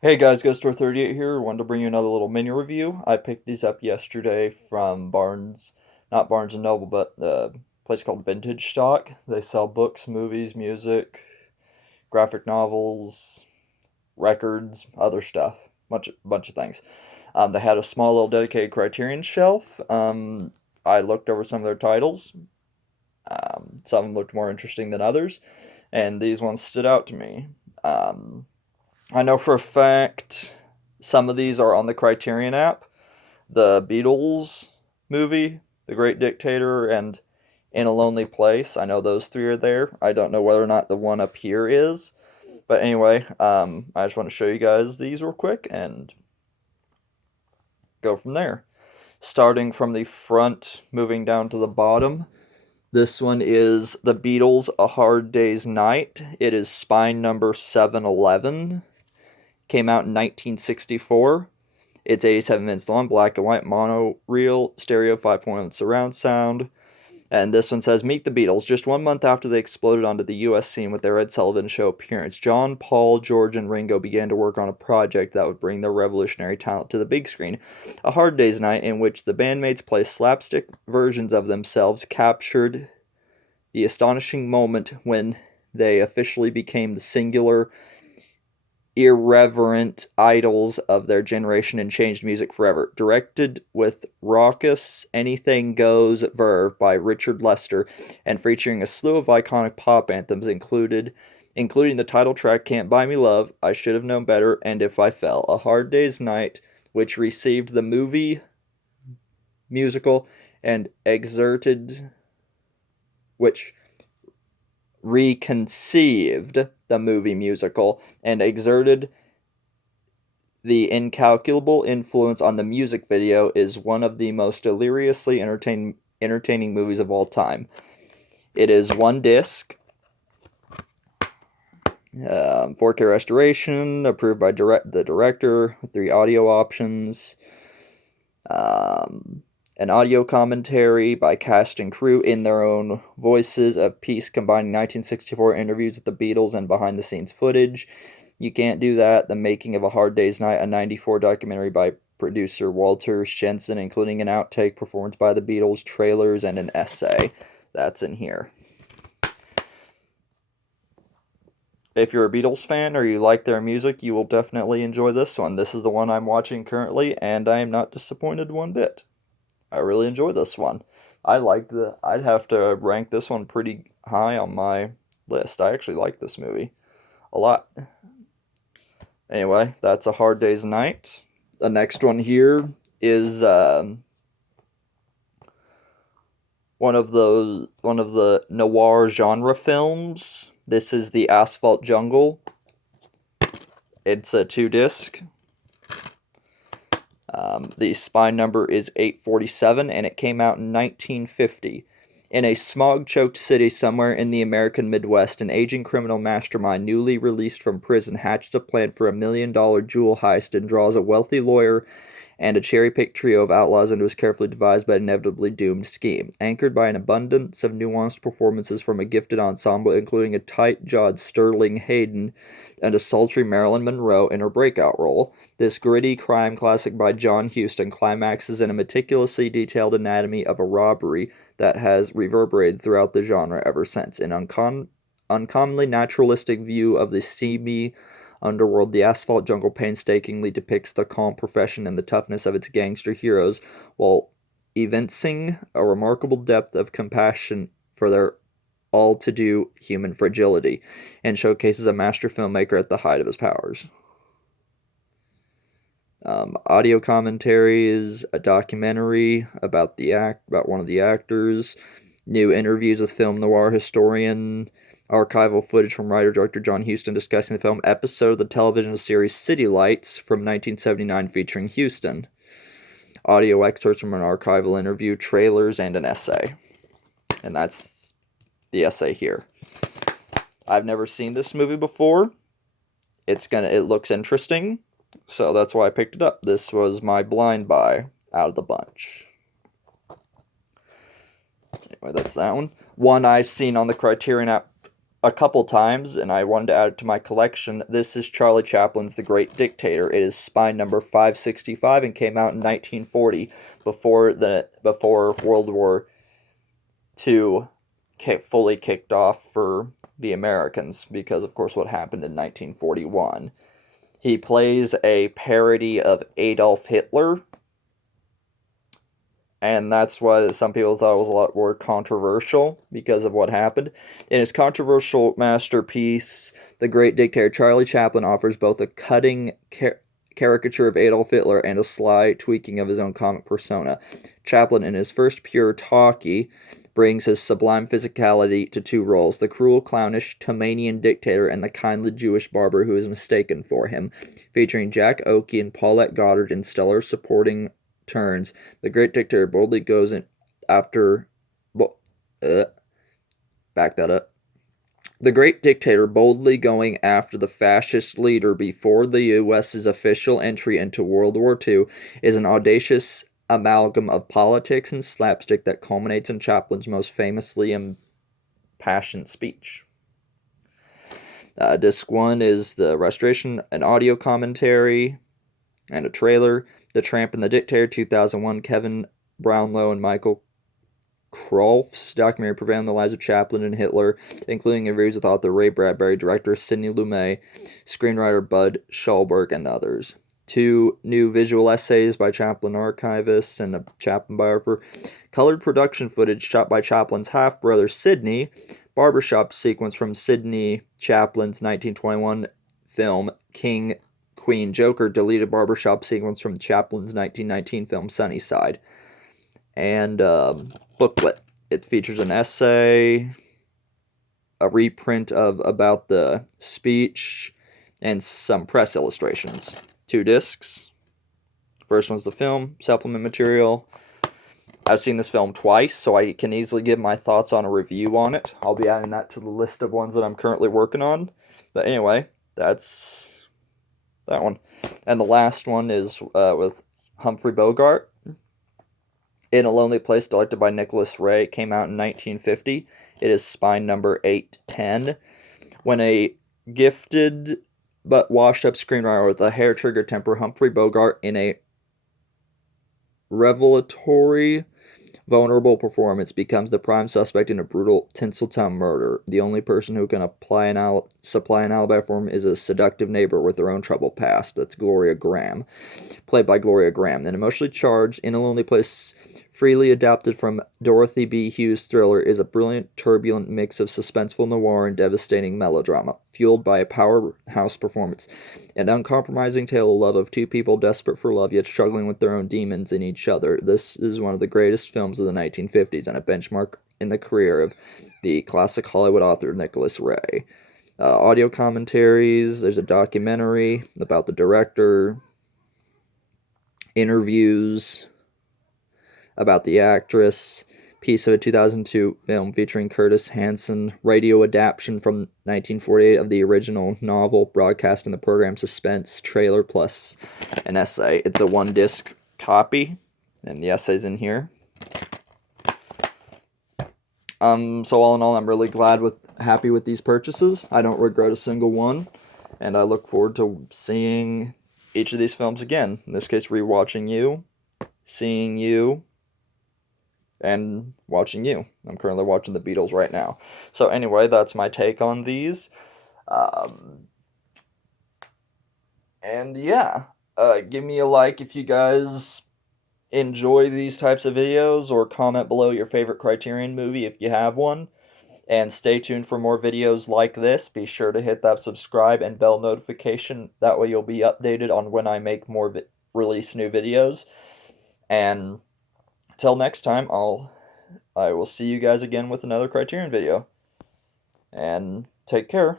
Hey guys, Ghost Store 38 here. Wanted to bring you another little mini review. I picked these up yesterday from not Barnes and Noble, but a place called Vintage Stock. They sell books, movies, music, graphic novels, records, other stuff, bunch of things. They had a small little dedicated Criterion shelf. I looked over some of their titles. Some of them looked more interesting than others, and these ones stood out to me. Um, I know for a fact some of these are on the Criterion app. The Beatles movie, The Great Dictator, and In a Lonely Place. I know those three are there. I don't know whether or not the one up here is. But anyway, I just want to show you guys these real quick and go from there. Starting from the front, moving down to the bottom. This one is The Beatles, A Hard Day's Night. It is spine number 711. Came out in 1964. It's 87 minutes long, black and white, mono reel, stereo 5.1 surround sound. And this one says, Meet the Beatles. Just 1 month after they exploded onto the US scene with their Ed Sullivan Show appearance, John, Paul, George, and Ringo began to work on a project that would bring their revolutionary talent to the big screen. A Hard Day's Night, in which the bandmates play slapstick versions of themselves, captured the astonishing moment when they officially became the singular irreverent idols of their generation and changed music forever. Directed with raucous Anything Goes verve by Richard Lester and featuring a slew of iconic pop anthems including the title track Can't Buy Me Love, I Should Have Known Better, and If I Fell. A Hard Day's Night, which received the movie, musical, and exerted which reconceived the movie musical and exerted the incalculable influence on the music video, is one of the most deliriously entertaining movies of all time. It is one disc, 4K restoration, approved by the director, 3 audio options, an audio commentary by cast and crew in their own voices, a piece combining 1964 interviews with the Beatles and behind the scenes footage. You Can't Do That, The Making of a Hard Day's Night, a 94 documentary by producer Walter Shenson, including an outtake performance by the Beatles, trailers, and an essay. That's in here. If you're a Beatles fan or you like their music, you will definitely enjoy this one. This is the one I'm watching currently, and I am not disappointed one bit. I really enjoy this one. I'd have to rank this one pretty high on my list. I actually like this movie a lot. Anyway, that's A Hard Day's Night. The next one here is one of the noir genre films. This is the Asphalt Jungle. It's a 2 disc. The spine number is 847, and it came out in 1950. In a smog-choked city somewhere in the American Midwest, an aging criminal mastermind newly released from prison hatches a plan for $1 million jewel heist and draws a wealthy lawyer and a cherry-picked trio of outlaws into his carefully devised but inevitably doomed scheme. Anchored by an abundance of nuanced performances from a gifted ensemble, including a tight-jawed Sterling Hayden and a sultry Marilyn Monroe in her breakout role, this gritty crime classic by John Huston climaxes in a meticulously detailed anatomy of a robbery that has reverberated throughout the genre ever since. An uncommonly naturalistic view of the seamy underworld, the Asphalt Jungle painstakingly depicts the calm profession and the toughness of its gangster heroes, while evincing a remarkable depth of compassion for their all-to-do human fragility, and showcases a master filmmaker at the height of his powers. Audio commentary is a documentary about one of the actors, new interviews with film noir historian, archival footage from writer-director John Huston discussing the film, episode of the television series City Lights from 1979 featuring Huston, audio excerpts from an archival interview, trailers, and an essay. And that's the essay here. I've never seen this movie before. It looks interesting, so that's why I picked it up. This was my blind buy out of the bunch. Anyway, that's that one. One I've seen on the Criterion app a couple times, and I wanted to add it to my collection. This is Charlie Chaplin's The Great Dictator. It is spine number 565 and came out in 1940, before World War II fully kicked off for the Americans, because of course what happened in 1941. He plays a parody of Adolf Hitler, and that's why some people thought it was a lot more controversial because of what happened. In his controversial masterpiece, The Great Dictator, Charlie Chaplin offers both a cutting caricature of Adolf Hitler and a sly tweaking of his own comic persona. Chaplin, in his first pure talkie, brings his sublime physicality to two roles: the cruel, clownish Tomanian dictator and the kindly Jewish barber who is mistaken for him. Featuring Jack Oakey and Paulette Goddard in stellar supporting turns, the Great Dictator boldly goes in after. Back that up. The Great Dictator boldly going after the fascist leader before the U.S.'s official entry into World War II is an audacious amalgam of politics and slapstick that culminates in Chaplin's most famously impassioned speech. Disc 1 is the restoration, an audio commentary, and a trailer. The Tramp and the Dictator, 2001, Kevin Brownlow and Michael Krolf's documentary preventing the lives of Chaplin and Hitler, including interviews with author Ray Bradbury, director Sidney Lumet, screenwriter Bud Schulberg, and others. 2 new visual essays by Chaplin archivists and a Chaplin biographer. Colored production footage shot by Chaplin's half-brother Sidney. Barbershop sequence from Sidney Chaplin's 1921 film King, Queen, Joker. Deleted barbershop sequence from Chaplin's 1919 film Sunnyside. And booklet. It features an essay, a reprint of about the speech, and some press illustrations. 2 discs. First one's the film, supplement material. I've seen this film twice, so I can easily give my thoughts on a review on it. I'll be adding that to the list of ones that I'm currently working on. But anyway, that's that one. And the last one is with Humphrey Bogart. In a Lonely Place, directed by Nicholas Ray, came out in 1950. It is spine number 810. When a gifted but washed-up screenwriter with a hair-trigger temper, Humphrey Bogart, in a revelatory, vulnerable performance, becomes the prime suspect in a brutal Tinseltown murder. The only person who can supply an alibi for him is a seductive neighbor with her own troubled past. That's Gloria Graham, played by Gloria Graham. An emotionally charged, In a Lonely Place, freely adapted from Dorothy B. Hughes' thriller, is a brilliant, turbulent mix of suspenseful noir and devastating melodrama, fueled by a powerhouse performance. An uncompromising tale of love of 2 people desperate for love, yet struggling with their own demons in each other. This is one of the greatest films of the 1950s and a benchmark in the career of the classic Hollywood author Nicholas Ray. Audio commentaries, there's a documentary about the director, interviews about the actress, piece of a 2002 film featuring Curtis Hanson, radio adaptation from 1948 of the original novel, broadcast in the program Suspense, trailer plus an essay. It's a 1-disc copy, and the essay's in here. So all in all, I'm really happy with these purchases. I don't regret a single one, and I look forward to seeing each of these films again. In this case, rewatching you, seeing you, and watching you. I'm currently watching the Beatles right now. So anyway, that's my take on these. And yeah, give me a like if you guys enjoy these types of videos, or comment below your favorite Criterion movie if you have one. And stay tuned for more videos like this. Be sure to hit that subscribe and bell notification. That way you'll be updated on when I make release new videos. And till next time, I will see you guys again with another Criterion video. And take care.